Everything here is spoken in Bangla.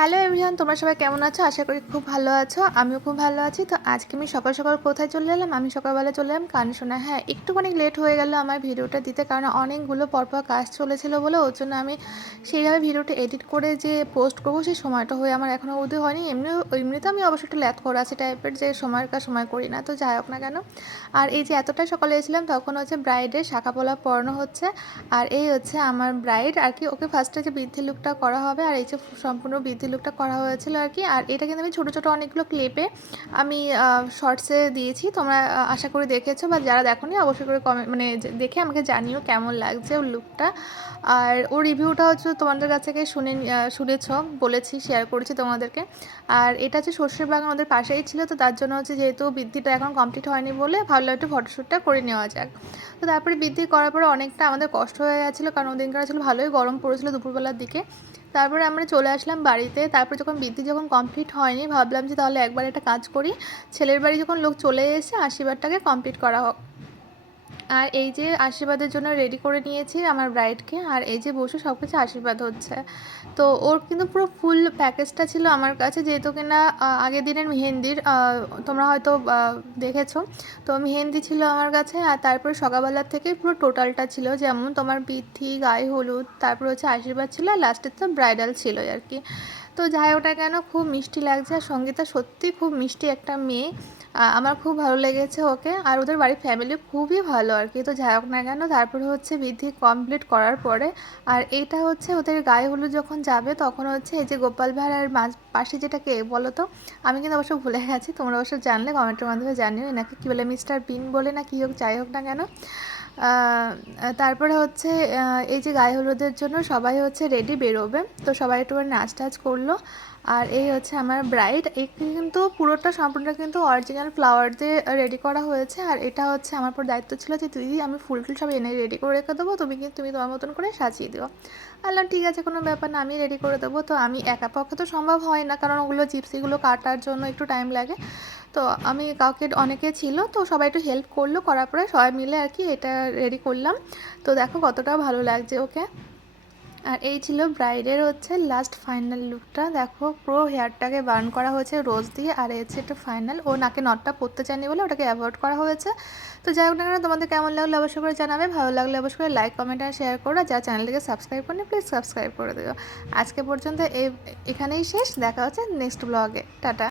হ্যালো এভরিওয়ান, তোমরা সবাই কেমন আছো? আশা করি খুব ভালো আছো। আমিও খুব ভালো আছি। তো আজকে আমি সকাল সকাল কোথায় চলে এলাম? আমি সকালবেলা চলে এলাম গান শোনা। হ্যাঁ, একটুখানি লেট হয়ে গেল আমার ভিডিওটা দিতে, কারণ অনেকগুলো পরপর কাজ চলেছিল বলে ওর জন্য আমি সেইভাবে ভিডিওটা এডিট করে যে পোস্ট করবো সেই সময়টা হয়ে আমার এখনও অবধি হয়নি। এমনিতে আমি অবশ্য একটু ল্যাথ করা আছে টাইপের, যে সময়ের কাজ সময় করি না, তো যাই হোক না কেন। আর এই যে এতটাই সকালে এসেছিলাম তখন হচ্ছে ব্রাইডের শাখা পলা পরানো হচ্ছে। আর এই হচ্ছে আমার ব্রাইড আর কি। ওকে ফার্স্টে যে বৃদ্ধি লুকটা করা হবে, আর এই যে সম্পূর্ণ বৃদ্ধি লুকটা করা হয়েছিল আর কি। আর এটা কিন্তু আমি ছোটো ছোটো অনেকগুলো ক্লিপে আমি শর্টসে দিয়েছি, তোমরা আশা করি দেখেছো, বা যারা দেখোনি অবশ্যই করে কমেন্ট মানে দেখে আমাকে জানিও কেমন লাগছে ওর লুকটা। আর ওর রিভিউটা হচ্ছে তোমাদের কাছ থেকে শুনেছ, বলেছি, শেয়ার করেছি তোমাদেরকে। আর এটা হচ্ছে শ্বশুর বাগান ওদের পাশেই ছিল, তো তার জন্য হচ্ছে যেহেতু বৃদ্ধিটা এখন কমপ্লিট হয়নি বলে ভাবলাম একটু ফটোশ্যুটটা করে নেওয়া যাক। তো তারপরে বৃদ্ধি করার পরে অনেকটা আমাদের কষ্ট হয়ে গেছিলো, কারণ ওদিনকার ছিল ভালোই গরম পড়েছিল দুপুরবেলার দিকে। তারপরে আমরা চলে আসলাম বাড়িতে। তারপর যখন বৃদ্ধি যখন কমপ্লিট হয়নি, ভাবলাম যে তাহলে একবার একটা কাজ করি, ছেলের বাড়ি যখন লোক চলে এসে আশীর্বাদটাকে কমপ্লিট করা হোক। আর এই যে আশীর্বাদের জন্য রেডি করে নিয়েছি আমার ব্রাইডকে, আর এই যে বসে সব কিছু আশীর্বাদ হচ্ছে। তো ওর কিন্তু পুরো ফুল প্যাকেজটা ছিল আমার কাছে, যেহেতু কিনা আগের দিনের মেহেন্দির তোমরা হয়তো দেখেছো। তো মেহেন্দি ছিল আমার কাছে, আর তারপরে সকালবেলার থেকে পুরো টোটালটা ছিল, যেমন তোমার বৃদ্ধি, গায়ে হলুদ, তারপর হচ্ছে আশীর্বাদ ছিল, আর লাস্টের তো ব্রাইডাল ছিল আর কি। তো যাই ওটা কেন খুব মিষ্টি লাগছে, আর সঙ্গীতা সত্যি খুব মিষ্টি একটা মেয়ে। আমার খুব ভালো লেগেছে ওকে, আর ওদের বাড়ির ফ্যামিলি খুবই ভালো আর কি। তো যাই হোক না কেন, তারপরে হচ্ছে বৃদ্ধি কমপ্লিট করার পরে, আর এইটা হচ্ছে ওদের গায়ে হলুদ যখন যাবে তখন হচ্ছে এই যে গোপাল ভাঁড়ের পাশে যেটা কে বলো তো, আমি কিন্তু অবশ্য ভুলে গেছি, তোমরা অবশ্য জানলে কমেন্টের মাধ্যমে জানিও এনাকে কী বলে, মিস্টার বিন বলে না কি হোক, যাই হোক না কেন। তারপরে হচ্ছে এই যে গায়ে হলুদের জন্য সবাই হচ্ছে রেডি বেরোবে, তো সবাই একটু নাচ টাচ করলো। আর এই হচ্ছে আমার ব্রাইড, এই কিন্তু পুরোটা সম্পূর্ণ কিন্তু অরিজিনাল ফ্লাওয়ার দিয়ে রেডি করা হয়েছে। আর এটা হচ্ছে আমার পর দায়িত্ব ছিল যে দিদি আমি ফুল টুল সব এনে রেডি করে রেখে দেবো, তুমি তোমার মতন করে সাজিয়ে দিও। বললাম ঠিক আছে, কোনো ব্যাপার না, আমি রেডি করে দেবো। তো আমি একা পক্ষে তো সম্ভব হয় না, কারণ ওগুলো জিপসিগুলো কাটার জন্য একটু টাইম লাগে। তো আমি অনেকে ছিল, তো সবাই একটু হেল্প করলো, করার পরে সবাই মিলে আর কি এটা রেডি করলাম। তো দেখো কতটা ভালো লাগছে ওকে। আর এই ছিল ব্রাইডের হচ্ছে লাস্ট ফাইনাল লুকটা, দেখো পুরো হেয়ারটাকে বার্ন করা হয়েছে রোজ দিয়ে, আর হচ্ছে একটু ফাইনাল, ও নাকে নটটা পরতে চায়নি বলে ওটাকে অ্যাভয়েড করা হয়েছে। তো যাই হোক না কেন, তোমাদের কেমন লাগলো অবশ্যই করে জানাবে, ভালো লাগলে অবশ্যই করে লাইক কমেন্ট আর শেয়ার করো, যা চ্যানেলটিকে সাবস্ক্রাইব করলে প্লিজ সাবস্ক্রাইব করে দিও। আজকে পর্যন্ত এখানেই শেষ, দেখা হচ্ছে নেক্সট ব্লগে, টাটা।